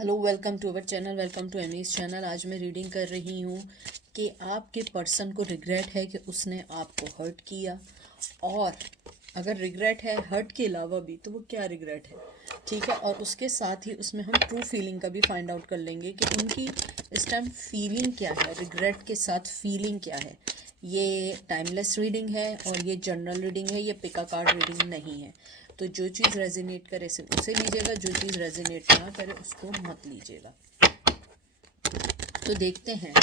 Hello, welcome to our channel, welcome to Emmy's channel. आज मैं reading कर रही हूँ कि आपके पर्सन को रिग्रेट है कि उसने आपको हर्ट किया, और अगर रिग्रेट है हर्ट के अलावा भी तो वो क्या रिग्रेट है, ठीक है। और उसके साथ ही उसमें हम ट्रू फीलिंग का भी फाइंड आउट कर लेंगे कि उनकी इस टाइम फीलिंग क्या है, रिग्रेट के साथ फीलिंग क्या है। ये टाइमलेस रीडिंग है और ये जनरल रीडिंग है, ये पिका कार्ड रीडिंग नहीं है। तो जो चीज़ रेजोनेट करे सिर्फ उसे लीजिएगा, जो चीज़ रेजोनेट ना करे उसको मत लीजिएगा। तो देखते हैं।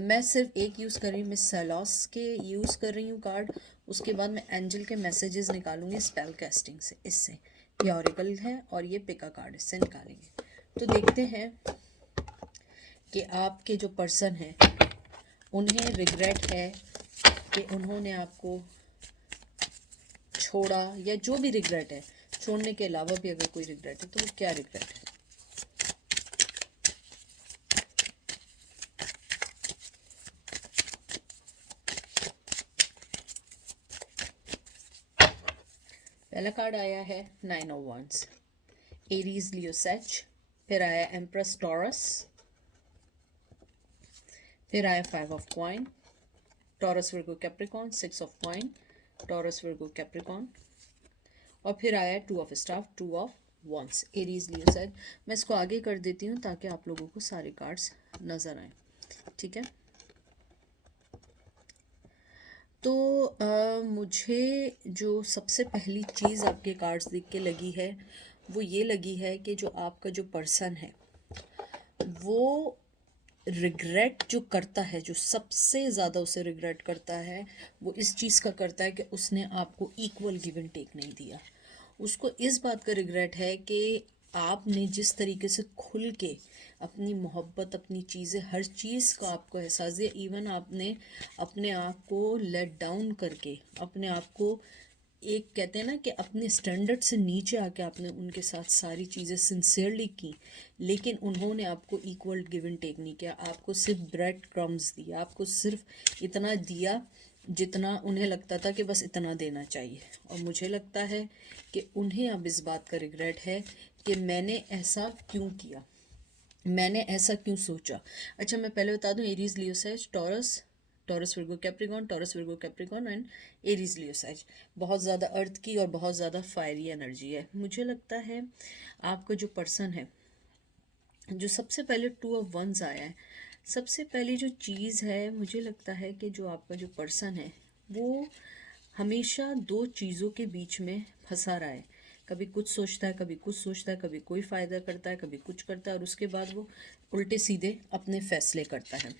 मैं सिर्फ एक यूज़ कर रही हूँ, मिस सेलॉस के यूज़ कर रही हूँ कार्ड। उसके बाद मैं एंजल के मैसेजेस निकालूंगी स्पेल कैस्टिंग से। इससे ये ऑरिकल है और ये पिका कार्ड इससे निकालेंगे। तो देखते हैं कि आपके जो पर्सन हैं उन्हें रिग्रेट है कि उन्होंने आपको छोड़ा, या जो भी रिग्रेट है, छोड़ने के अलावा भी अगर कोई रिग्रेट है तो वो क्या रिग्रेट है। पहला कार्ड आया है 9 of wands, Aries Leo Sag. फिर आया एम्प्रेस टॉरस। फिर आया 5 of coins, Taurus Virgo Capricorn. 6 of coins, Taurus Virgo Capricorn. और फिर आया 2 of staff, 2 of wands, Aries Leo Sag. मैं इसको आगे कर देती हूँ ताकि आप लोगों को सारे कार्ड्स नज़र आए, ठीक है। तो मुझे जो सबसे पहली चीज़ आपके कार्ड्स देख के लगी है वो ये लगी है कि जो आपका जो पर्सन है वो रिग्रेट जो करता है, जो सबसे ज़्यादा उसे रिग्रेट करता है, वो इस चीज़ का करता है कि उसने आपको इक्वल गिव एंड टेक नहीं दिया। उसको इस बात का रिग्रेट है कि आपने जिस तरीके से खुल के अपनी मोहब्बत, अपनी चीज़ें, हर चीज़ का आपको एहसास दिया, इवन आपने अपने आप को लेट डाउन करके, अपने आप को एक कहते हैं ना कि अपने स्टैंडर्ड से नीचे आके आपने उनके साथ सारी चीज़ें सिंसियरली की, लेकिन उन्होंने आपको इक्वल गिव एंड टेक नहीं किया। आपको सिर्फ ब्रेड क्रम्स दिया, आपको सिर्फ इतना दिया जितना उन्हें लगता था कि बस इतना देना चाहिए। और मुझे लगता है कि उन्हें अब इस बात का रिग्रेट है कि मैंने ऐसा क्यों किया, मैंने ऐसा क्यों सोचा। अच्छा, मैं पहले बता दूं, Aries Leo says taurus, taurus Virgo Capricorn, taurus Virgo Capricorn and Aries Leo says बहुत ज़्यादा अर्थ की और बहुत ज़्यादा फायरी एनर्जी है। मुझे लगता है आपका जो पर्सन है, जो सबसे पहले 2 ऑफ वंस आया है, सबसे पहली जो चीज़ है, मुझे लगता है कि जो आपका जो पर्सन है वो हमेशा दो चीज़ों के बीच में फंसा रहा है। कभी कुछ सोचता है, कभी कुछ सोचता है, कभी कोई फ़ायदा करता है, कभी कुछ करता है, और उसके बाद वो उल्टे सीधे अपने फैसले करता है।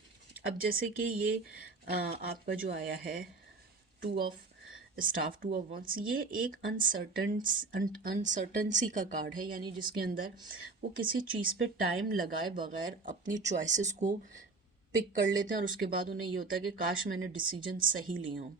अब जैसे कि ये आपका जो आया है 2 ऑफ स्टाफ, 2 ऑफ वंस, ये एक अनसर्टनसी का कार्ड है, यानी जिसके अंदर वो किसी चीज़ पे टाइम लगाए बगैर अपनी चॉइसेस को पिक कर लेते हैं, और उसके बाद उन्हें ये होता है कि काश मैंने डिसीजन सही लिए हों।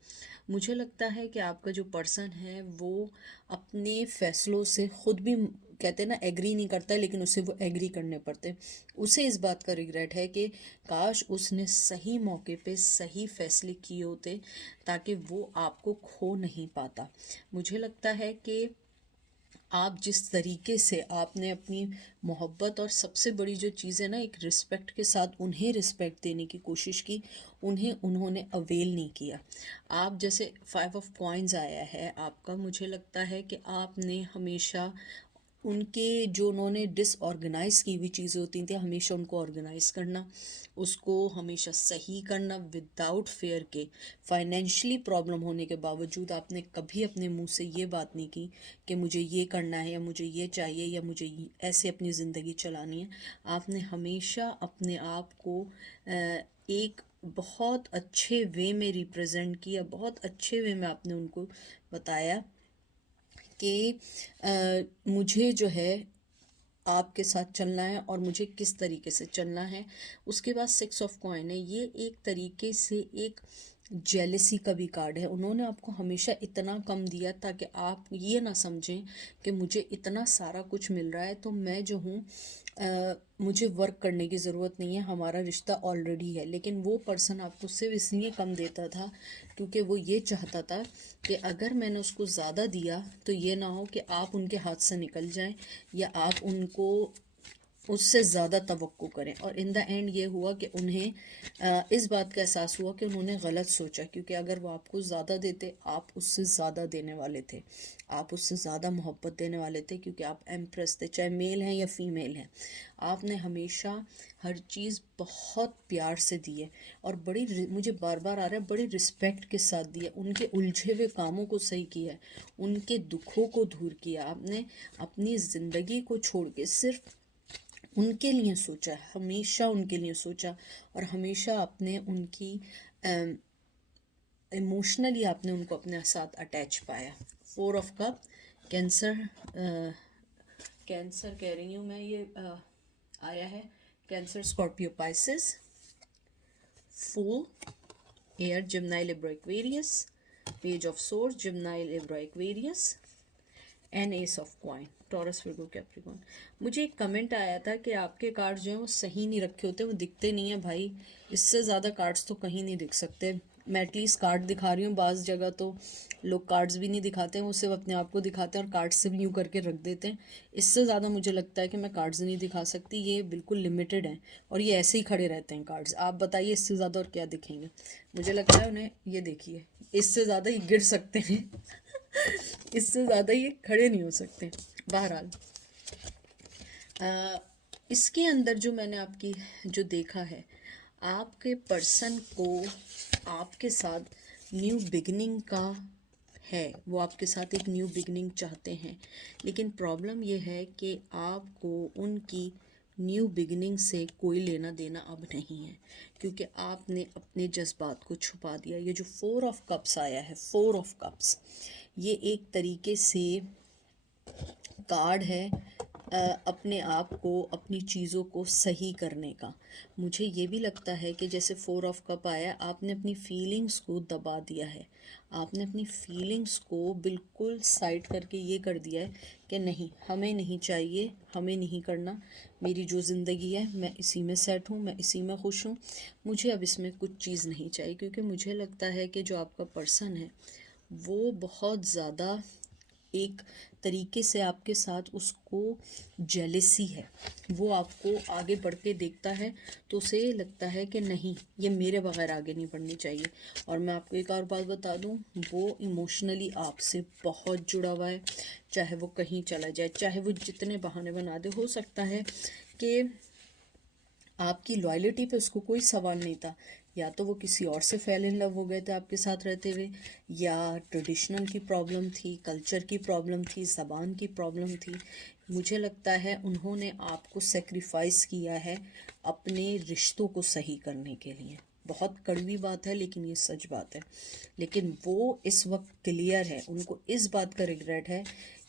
मुझे लगता है कि आपका जो पर्सन है वो अपने फैसलों से खुद भी, कहते हैं ना, एग्री नहीं करता है, लेकिन उसे वो एग्री करने पड़ते हैं। उसे इस बात का रिग्रेट है कि काश उसने सही मौके पे सही फैसले किए होते, ताकि वो आपको खो नहीं पाता। मुझे लगता है कि आप जिस तरीके से आपने अपनी मोहब्बत, और सबसे बड़ी जो चीज़ है ना, एक रिस्पेक्ट के साथ उन्हें रिस्पेक्ट देने की कोशिश की, उन्हें उन्होंने अवेल नहीं किया। आप जैसे 5 ऑफ कॉइन्स आया है आपका, मुझे लगता है कि आपने हमेशा उनके जो उन्होंने डिसऑर्गेनाइज की हुई चीज़ें होती थी, हमेशा उनको ऑर्गेनाइज करना, उसको हमेशा सही करना विदाउट फेयर के। फाइनेंशियली प्रॉब्लम होने के बावजूद आपने कभी अपने मुंह से ये बात नहीं की कि मुझे ये करना है, या मुझे ये चाहिए, या मुझे ऐसे अपनी ज़िंदगी चलानी है। आपने हमेशा अपने आप को एक बहुत अच्छे वे में रिप्रेजेंट किया, बहुत अच्छे वे में आपने उनको बताया कि मुझे जो है आपके साथ चलना है और मुझे किस तरीके से चलना है। उसके बाद 6 ऑफ कॉइन है, ये एक तरीके से एक जेलसी का भी कार्ड है। उन्होंने आपको हमेशा इतना कम दिया ताकि आप ये ना समझें कि मुझे इतना सारा कुछ मिल रहा है तो मैं जो हूँ मुझे वर्क करने की ज़रूरत नहीं है, हमारा रिश्ता ऑलरेडी है। लेकिन वो पर्सन आपको सिर्फ इसलिए कम देता था क्योंकि वो ये चाहता था कि अगर मैंने उसको ज़्यादा दिया तो ये ना हो कि आप उनके हाथ से निकल जाएं, या आप उनको उससे ज़्यादा तवक्को करें। और इन द एंड ये हुआ कि उन्हें इस बात का एहसास हुआ कि उन्होंने गलत सोचा, क्योंकि अगर वो आपको ज़्यादा देते, आप उससे ज़्यादा देने वाले थे, आप उससे ज़्यादा मोहब्बत देने वाले थे, क्योंकि आप एम्प्रेस थे, चाहे मेल हैं या फीमेल हैं। आपने हमेशा हर चीज़ बहुत प्यार से दी है, और मुझे बार बार आ रहा है, बड़ी रिस्पेक्ट के साथ दी है, उनके उलझे हुए कामों को सही किया है, उनके दुखों को दूर किया। आपने अपनी ज़िंदगी को छोड़ के सिर्फ उनके लिए सोचा, हमेशा उनके लिए सोचा, और हमेशा आपने उनकी इमोशनली आपने उनको अपने साथ अटैच पाया। 4 ऑफ कप, कैंसर, कैंसर कह रही हूँ मैं, ये आया है Cancer, Scorpio, Pisces, fool, air, Gemini, Libra, Aquarius, page of swords, Gemini, Libra, Aquarius, and ace of coins, Taurus, Virgo, Capricorn. मुझे एक कमेंट आया था कि आपके कार्ड्स जो हैं वो सही नहीं रखे होते, वो दिखते नहीं हैं भाई। इससे ज़्यादा कार्ड्स तो कहीं नहीं दिख सकते। मैं एटलीस्ट कार्ड दिखा रही हूँ, बाज़ जगह तो लोग कार्ड्स भी नहीं दिखाते हैं, वो सिर्फ अपने आप को दिखाते हैं और कार्ड्स से भी यूँ करके रख देते हैं। इससे ज़्यादा मुझे लगता है कि मैं कार्ड्स नहीं दिखा सकती, ये बिल्कुल लिमिटेड हैं, और ये ऐसे ही खड़े रहते हैं कार्ड्स। आप बताइए इससे ज़्यादा और क्या दिखेंगे। मुझे लगता है उन्हें, ये देखिए, इससे ज़्यादा ये गिर सकते हैं इससे ज़्यादा ये खड़े नहीं हो सकते। बहरहाल, इसके अंदर जो मैंने आपकी जो देखा है, आपके पर्सन को आपके साथ न्यू बिगनिंग का है, वो आपके साथ एक न्यू बिगनिंग चाहते हैं, लेकिन प्रॉब्लम ये है कि आपको उनकी न्यू बिगनिंग से कोई लेना देना अब नहीं है, क्योंकि आपने अपने जज्बात को छुपा दिया। ये जो 4 ऑफ कप्स आया है, 4 ऑफ कप्स, ये एक तरीके से कार्ड है अपने आप को, अपनी चीज़ों को सही करने का। मुझे ये भी लगता है कि जैसे 4 ऑफ कप आया, आपने अपनी फीलिंग्स को दबा दिया है, आपने अपनी फीलिंग्स को बिल्कुल साइड करके ये कर दिया है कि नहीं, हमें नहीं चाहिए, हमें नहीं करना, मेरी जो ज़िंदगी है मैं इसी में सेट हूँ, मैं इसी में खुश हूँ, मुझे अब इसमें कुछ चीज़ नहीं चाहिए। क्योंकि मुझे लगता है कि जो आपका पर्सन है वो बहुत ज़्यादा एक तरीके से आपके साथ, उसको जेलिसी है, वो आपको आगे बढ़ के देखता है तो उसे लगता है कि नहीं, ये मेरे बगैर आगे नहीं बढ़नी चाहिए। और मैं आपको एक और बात बता दूं, वो इमोशनली आपसे बहुत जुड़ा हुआ है, चाहे वो कहीं चला जाए, चाहे वो जितने बहाने बना दे। हो सकता है कि आपकी लॉयल्टी पे उसको कोई सवाल नहीं था, या तो वो किसी और से फेल इन लव हो गए थे आपके साथ रहते हुए, या ट्रेडिशनल की प्रॉब्लम थी, कल्चर की प्रॉब्लम थी, ज़बान की प्रॉब्लम थी। मुझे लगता है उन्होंने आपको सेक्रीफाइस किया है अपने रिश्तों को सही करने के लिए। बहुत कड़वी बात है लेकिन ये सच बात है। लेकिन वो इस वक्त क्लियर है, उनको इस बात का रिग्रेट है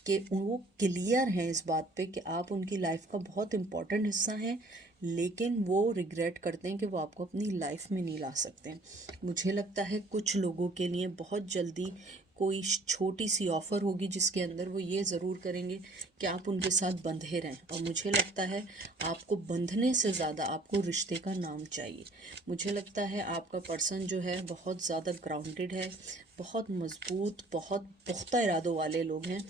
कि वो क्लियर हैं इस बात पे कि आप उनकी लाइफ का बहुत इम्पोर्टेंट हिस्सा हैं, लेकिन वो रिग्रेट करते हैं कि वो आपको अपनी लाइफ में नहीं ला सकते। मुझे लगता है कुछ लोगों के लिए बहुत जल्दी कोई छोटी सी ऑफ़र होगी जिसके अंदर वो ये ज़रूर करेंगे कि आप उनके साथ बंधे रहें। और मुझे लगता है आपको बंधने से ज़्यादा आपको रिश्ते का नाम चाहिए। मुझे लगता है आपका पर्सन जो है बहुत ज़्यादा ग्राउंडेड है, बहुत मज़बूत, बहुत पुख्ता इरादों वाले लोग हैं,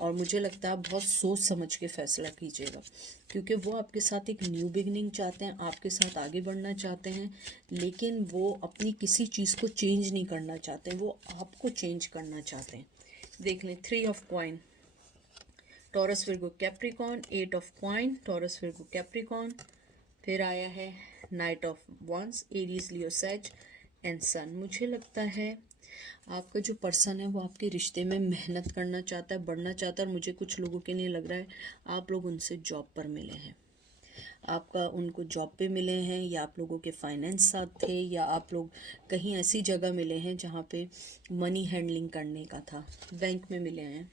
और मुझे लगता है आप बहुत सोच समझ के फ़ैसला कीजिएगा, क्योंकि वो आपके साथ एक न्यू बिगनिंग चाहते हैं, आपके साथ आगे बढ़ना चाहते हैं, लेकिन वो अपनी किसी चीज़ को चेंज नहीं करना चाहते, वो आपको चेंज करना चाहते हैं। देख लें, 3 of coins, Taurus, Virgo, Capricorn, 8 of coins, Taurus, Virgo, Capricorn, फिर आया है knight of wands, Aries, Leo, Sag and सन। मुझे लगता है आपका जो पर्सन है वो आपके रिश्ते में मेहनत करना चाहता है, बढ़ना चाहता है, और मुझे कुछ लोगों के लिए लग रहा है आप लोग उनसे जॉब पर मिले हैं, आपका उनको जॉब पे मिले हैं, या आप लोगों के फाइनेंस साथ थे, या आप लोग कहीं ऐसी जगह मिले हैं जहाँ पे मनी हैंडलिंग करने का था, बैंक में मिले हैं।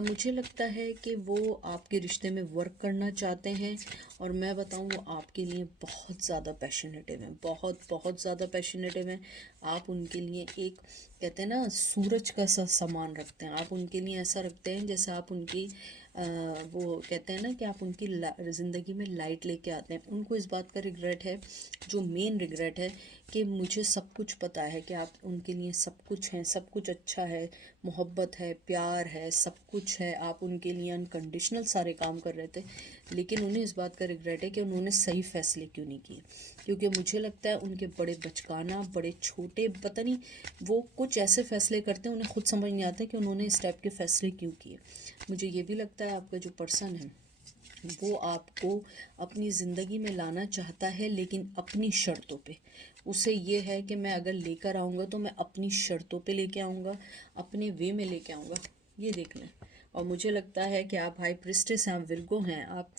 मुझे लगता है कि वो आपके रिश्ते में वर्क करना चाहते हैं, और मैं बताऊं वो आपके लिए बहुत ज़्यादा पैशनेटिव हैं, बहुत बहुत ज़्यादा पैशनेटिव हैं। आप उनके लिए एक, कहते हैं ना, सूरज का सा सामान रखते हैं, आप उनके लिए ऐसा रखते हैं जैसे आप उनकी वो कहते हैं ना कि आप उनकी ज़िंदगी में लाइट लेके आते हैं। उनको इस बात का रिग्रेट है, जो मेन रिग्रेट है, कि मुझे सब कुछ पता है कि आप उनके लिए सब कुछ हैं, सब कुछ अच्छा है, मोहब्बत है, प्यार है, सब कुछ है, आप उनके लिए अनकंडीशनल सारे काम कर रहे थे, लेकिन उन्हें इस बात का रिग्रेट है कि उन्होंने सही फैसले क्यों नहीं किए, क्योंकि मुझे लगता है उनके बड़े बचकाना, बड़े छोटे, पता नहीं वो कुछ ऐसे फैसले करते हैं उन्हें खुद समझ नहीं आता कि उन्होंने इस टाइप के फैसले क्यों किए। मुझे ये भी लगता है आपका जो पर्सन है वो आपको अपनी ज़िंदगी में लाना चाहता है, लेकिन अपनी शर्तों पे। उसे ये है कि मैं अगर लेकर आऊँगा तो मैं अपनी शर्तों पे लेके आऊँगा, अपने वे में लेके आऊँगा। ये देख लें। और मुझे लगता है कि आप हाई प्रिस्टेस हैं, आप विर्गो हैं, आप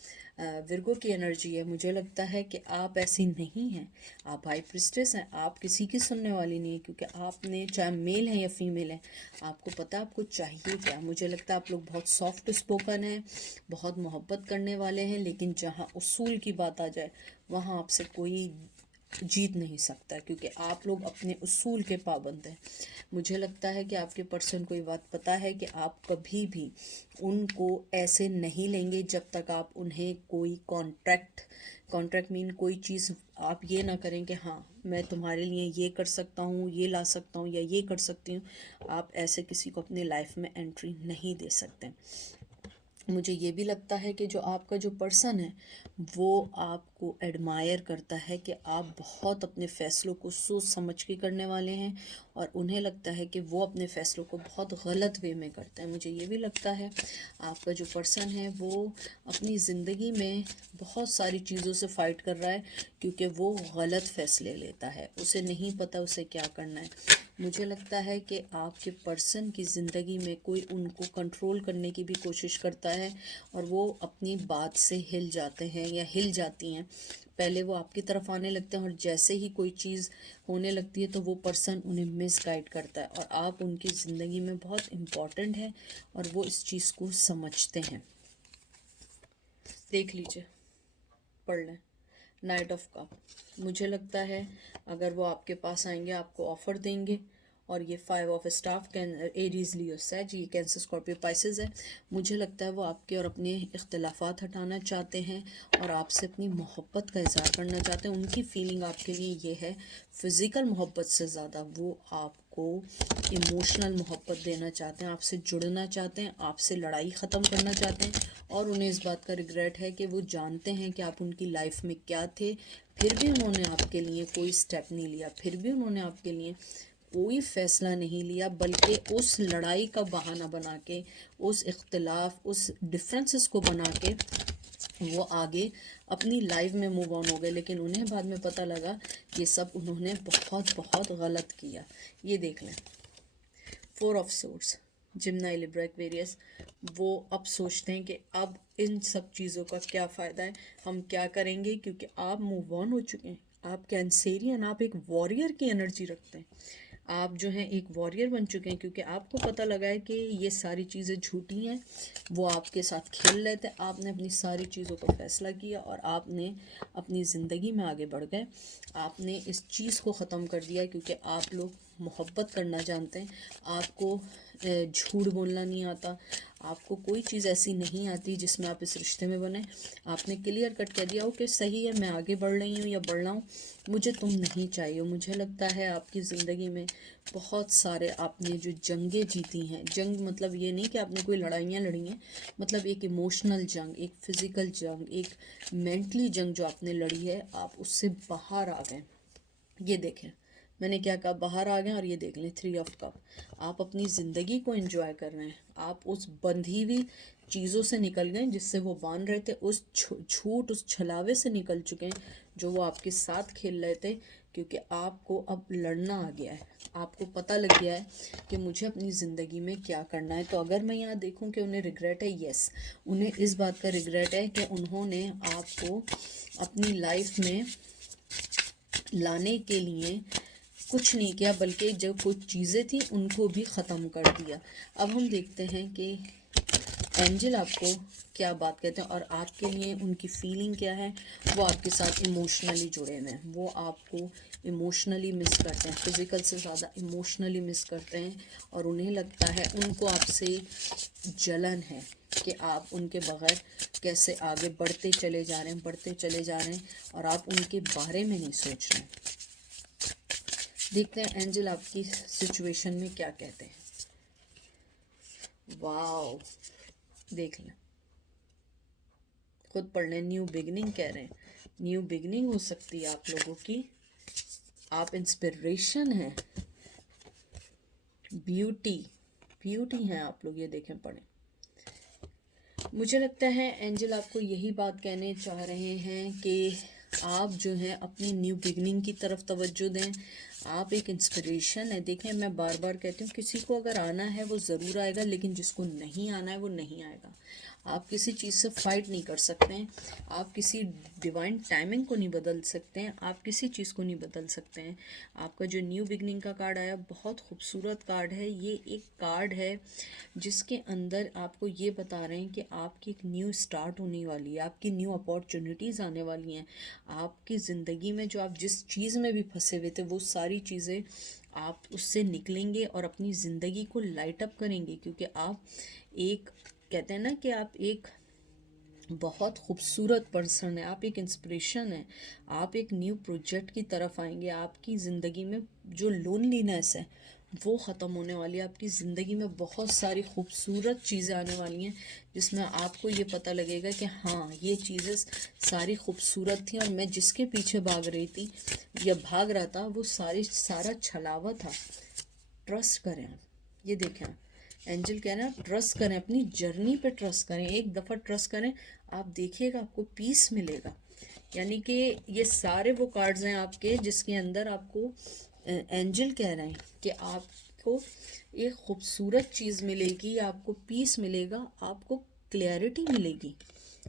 विर्गो की एनर्जी है। मुझे लगता है कि आप ऐसी नहीं हैं, आप हाई प्रिस्टेस हैं, आप किसी की सुनने वाली नहीं है, क्योंकि आपने चाहे मेल है या फीमेल है, आपको पता आपको चाहिए क्या। मुझे लगता है आप लोग बहुत सॉफ्ट स्पोकन हैं, बहुत मोहब्बत करने वाले हैं, लेकिन जहाँ उसूल की बात आ जाए वहाँ आपसे कोई जीत नहीं सकता, क्योंकि आप लोग अपने उसूल के पाबंद हैं। मुझे लगता है कि आपके पर्सन को ये बात पता है कि आप कभी भी उनको ऐसे नहीं लेंगे जब तक आप उन्हें कोई कॉन्ट्रैक्ट मीन कोई चीज़ आप ये ना करें कि हाँ मैं तुम्हारे लिए ये कर सकता हूँ, ये ला सकता हूँ या ये कर सकती हूँ। आप ऐसे किसी को अपनी लाइफ में एंट्री नहीं दे सकते। मुझे ये भी लगता है कि जो आपका जो पर्सन है वो आपको एडमायर करता है कि आप बहुत अपने फ़ैसलों को सोच समझ के करने वाले हैं, और उन्हें लगता है कि वो अपने फ़ैसलों को बहुत गलत वे में करते हैं। मुझे ये भी लगता है आपका जो पर्सन है वो अपनी ज़िंदगी में बहुत सारी चीज़ों से फ़ाइट कर रहा है, क्योंकि वो गलत फ़ैसले लेता है, उसे नहीं पता उसे क्या करना है। मुझे लगता है कि आपके पर्सन की ज़िंदगी में कोई उनको कंट्रोल करने की भी कोशिश करता है, और वो अपनी बात से हिल जाते हैं या हिल जाती हैं। पहले वो आपकी तरफ आने लगते हैं, और जैसे ही कोई चीज़ होने लगती है तो वो पर्सन उन्हें मिसगाइड करता है, और आप उनकी ज़िंदगी में बहुत इम्पॉर्टेंट है और वो इस चीज़ को समझते हैं। देख लीजिए, पढ़ लें। Night of cup. मुझे लगता है अगर वो आपके पास आएंगे आपको ऑफ़र देंगे, और ये 5 of staff can Aries Leo Sag, ये कैंसर स्कॉर्पियो पाइसेस है। मुझे लगता है वो आपके और अपने इख्तलाफात हटाना चाहते हैं और आपसे अपनी मोहब्बत का इज़हार करना चाहते हैं। उनकी फीलिंग आपके लिए ये है, फ़िज़िकल मोहब्बत से ज़्यादा वो आपको इमोशनल मोहब्बत देना चाहते हैं, आपसे जुड़ना चाहते हैं, आपसे लड़ाई ख़त्म करना चाहते हैं। और उन्हें इस बात का रिग्रेट है कि वो जानते हैं कि आप उनकी लाइफ में क्या थे, फिर भी उन्होंने आपके लिए कोई स्टेप नहीं लिया, फिर भी उन्होंने आपके लिए कोई फ़ैसला नहीं लिया, बल्कि उस लड़ाई का बहाना बना के, उस इख्तिलाफ, उस डिफरेंसेस को बना के वो आगे अपनी लाइफ में मूव ऑन हो गए। लेकिन उन्हें बाद में पता लगा ये सब उन्होंने बहुत बहुत गलत किया। ये देख लें, 4 ऑफ सोर्ड्स, जिम्नाई लिब्रा एक्वेरियस। वो अब सोचते हैं कि अब इन सब चीज़ों का क्या फ़ायदा है, हम क्या करेंगे, क्योंकि आप मूव ऑन हो चुके हैं। आप कैंसेरियन, आप एक वॉरियर की एनर्जी रखते हैं, आप जो हैं एक वॉरियर बन चुके हैं, क्योंकि आपको पता लगा है कि ये सारी चीज़ें झूठी हैं। वो आपके साथ खेल रहे थे, आपने अपनी सारी चीज़ों का फ़ैसला किया और आपने अपनी ज़िंदगी में आगे बढ़ गए। आपने इस चीज़ को ख़त्म कर दिया, क्योंकि आप लोग मोहब्बत करना जानते हैं, आपको झूठ बोलना नहीं आता, आपको कोई चीज़ ऐसी नहीं आती जिसमें आप इस रिश्ते में बने। आपने क्लियर कट कह दिया हो कि सही है, मैं आगे बढ़ रही हूँ या बढ़ रहा हूँ, मुझे तुम नहीं चाहिए। मुझे लगता है आपकी ज़िंदगी में बहुत सारे आपने जो जंगें जीती हैं, जंग मतलब ये नहीं कि आपने कोई लड़ाइयाँ लड़ी हैं, मतलब एक इमोशनल जंग, एक फ़िज़िकल जंग, एक मेंटली जंग जो आपने लड़ी है, आप उससे बाहर आ गए। ये देखें, मैंने क्या कहा, बाहर आ गए। और ये देख लें, 3 ऑफ कप। आप अपनी ज़िंदगी को एंजॉय कर रहे हैं, आप उस बंधी हुई चीज़ों से निकल गए जिससे वो बांध रहे थे, उस झूठ, उस छलावे से निकल चुके हैं जो वो आपके साथ खेल रहे थे, क्योंकि आपको अब लड़ना आ गया है। आपको पता लग गया है कि मुझे अपनी ज़िंदगी में क्या करना है। तो अगर मैं यहाँ देखूँ कि उन्हें रिग्रेट है, यस, उन्हें इस बात का रिग्रेट है कि उन्होंने आपको अपनी लाइफ में लाने के लिए कुछ नहीं किया, बल्कि जो कुछ चीज़ें थी उनको भी ख़त्म कर दिया। अब हम देखते हैं कि एंजल आपको क्या बात कहते हैं और आपके लिए उनकी फीलिंग क्या है। वो आपके साथ इमोशनली जुड़े हुए हैं, वो आपको इमोशनली मिस करते हैं, फिज़िकल से ज़्यादा इमोशनली मिस करते हैं, और उन्हें लगता है, उनको आपसे जलन है कि आप उनके बगैर कैसे आगे बढ़ते चले जा रहे हैं, बढ़ते चले जा रहे हैं, और आप उनके बारे में नहीं सोच रहे हैं। देखते हैं एंजल आपकी सिचुएशन में क्या कहते हैं। वाओ, देख लें, खुद पढ़ लें। न्यू बिगनिंग कह रहे हैं, न्यू बिगनिंग हो सकती है आप लोगों की। आप इंस्पिरेशन हैं, ब्यूटी, ब्यूटी हैं आप लोग, ये देखें पढ़ें। मुझे लगता है एंजल आपको यही बात कहने चाह रहे हैं कि आप जो हैं अपनी न्यू बिगनिंग की तरफ तवज्जो दें। आप एक इंस्पिरेशन है। देखें, मैं बार बार कहती हूँ, किसी को अगर आना है वो ज़रूर आएगा, लेकिन जिसको नहीं आना है वो नहीं आएगा। आप किसी चीज़ से फाइट नहीं कर सकते हैं, आप किसी डिवाइन टाइमिंग को नहीं बदल सकते हैं, आप किसी चीज़ को नहीं बदल सकते हैं। आपका जो न्यू बिगनिंग का कार्ड आया, बहुत खूबसूरत कार्ड है। ये एक कार्ड है जिसके अंदर आपको ये बता रहे हैं कि आपकी एक न्यू स्टार्ट होने वाली है, आपकी न्यू अपॉर्चुनिटीज़ आने वाली हैं। आपकी ज़िंदगी में जो आप जिस चीज़ में भी फंसे हुए थे, वो सारी चीज़ें आप उससे निकलेंगे और अपनी ज़िंदगी को लाइट अप करेंगे, क्योंकि आप एक, कहते हैं ना कि आप एक बहुत खूबसूरत पर्सन है, आप एक इंस्पिरेशन है। आप एक न्यू प्रोजेक्ट की तरफ आएंगे। आपकी ज़िंदगी में जो लोनलीनेस है वो ख़त्म होने वाली है। आपकी ज़िंदगी में बहुत सारी खूबसूरत चीज़ें आने वाली हैं, जिसमें आपको ये पता लगेगा कि हाँ, ये चीज़ें सारी खूबसूरत थी और मैं जिसके पीछे भाग रही थी या भाग रहा था वो सारा छलावा था। ट्रस्ट करें आप, ये देखें आप, एंजल कह रहे हैं आप ट्रस्ट करें, अपनी जर्नी पे ट्रस्ट करें। एक दफ़ा ट्रस्ट करें, आप देखिएगा आपको पीस मिलेगा। यानी कि ये सारे वो कार्ड्स हैं आपके जिसके अंदर आपको एंजल कह रहे हैं कि आपको एक खूबसूरत चीज़ मिलेगी, आपको पीस मिलेगा, आपको क्लैरिटी मिलेगी।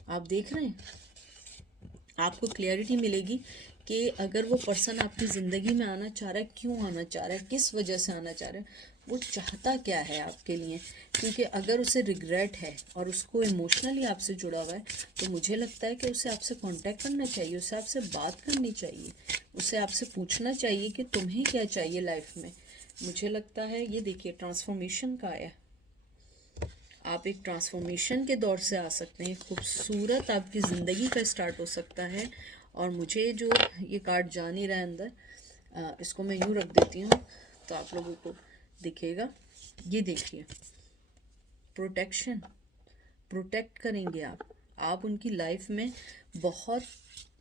आप देख रहे हैं, आपको क्लैरिटी मिलेगी कि अगर वो पर्सन आपकी ज़िंदगी में आना चाह रहा है, क्यों आना चाह रहा है, किस वजह से आना चाह रहा है, वो चाहता क्या है आपके लिए। क्योंकि अगर उसे रिग्रेट है और उसको इमोशनली आपसे जुड़ा हुआ है, तो मुझे लगता है कि उसे आपसे कांटेक्ट करना चाहिए, उसे आपसे बात करनी चाहिए, उसे आपसे पूछना चाहिए कि तुम्हें क्या चाहिए लाइफ में। मुझे लगता है ये देखिए ट्रांसफॉर्मेशन का है, आप एक ट्रांसफॉर्मेशन के दौर से आ सकते हैं, खूबसूरत आपकी ज़िंदगी का स्टार्ट हो सकता है। और मुझे जो ये कार्ड जा नहीं रहा है अंदर, इसको मैं यूँ रख देती हूँ तो आप लोगों को दिखेगा। ये देखिए, प्रोटेक्शन, प्रोटेक्ट करेंगे आप उनकी लाइफ में बहुत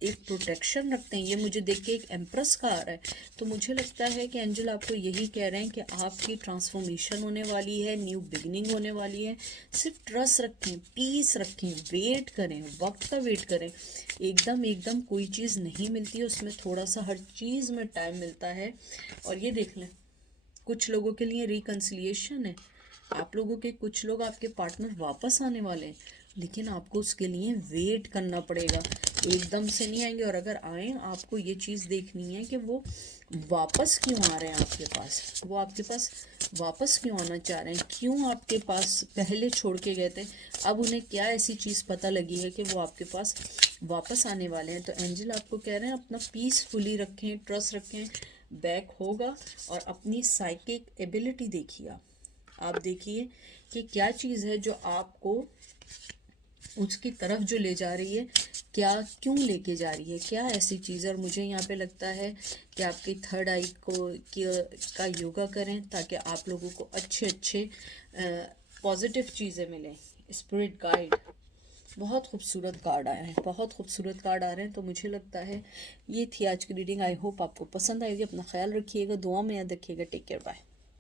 एक प्रोटेक्शन रखते हैं। ये मुझे देख के एक एम्प्रेस का आ रहा है, तो मुझे लगता है कि एंजल आपको यही कह रहे हैं कि आपकी ट्रांसफॉर्मेशन होने वाली है, न्यू बिगनिंग होने वाली है। सिर्फ ट्रस्ट रखें, पीस रखें, वेट करें, वक्त का वेट करें। एकदम कोई चीज़ नहीं मिलती है, उसमें थोड़ा सा हर चीज़ में टाइम मिलता है। और ये देख लें, कुछ लोगों के लिए रिकन्सिलिएशन है, आप लोगों के कुछ लोग आपके पार्टनर वापस आने वाले हैं, लेकिन आपको उसके लिए वेट करना पड़ेगा, एकदम से नहीं आएंगे। और अगर आए, आपको ये चीज़ देखनी है कि वो वापस क्यों आ रहे हैं आपके पास, वो आपके पास वापस क्यों आना चाह रहे हैं, क्यों आपके पास पहले छोड़ के गए थे, अब उन्हें क्या ऐसी चीज़ पता लगी है कि वो आपके पास वापस आने वाले हैं। तो एंजल आपको कह रहे हैं अपना पीसफुली रखें, ट्रस्ट रखें, बैक होगा। और अपनी साइकिक एबिलिटी देखिए, आप देखिए कि क्या चीज़ है जो आपको उसकी तरफ जो ले जा रही है, क्या क्यों लेके जा रही है, क्या ऐसी चीज़ है। और मुझे यहाँ पे लगता है कि आपकी थर्ड आई का योगा करें, ताकि आप लोगों को अच्छे पॉजिटिव चीज़ें मिलें। स्पिरिट गाइड, बहुत खूबसूरत कार्ड आए हैं, बहुत खूबसूरत कार्ड आ रहे हैं। तो मुझे लगता है ये थी आज की रीडिंग। आई होप आपको पसंद आएगी। अपना ख्याल रखिएगा, दुआ में याद रखिएगा। Take care, bye.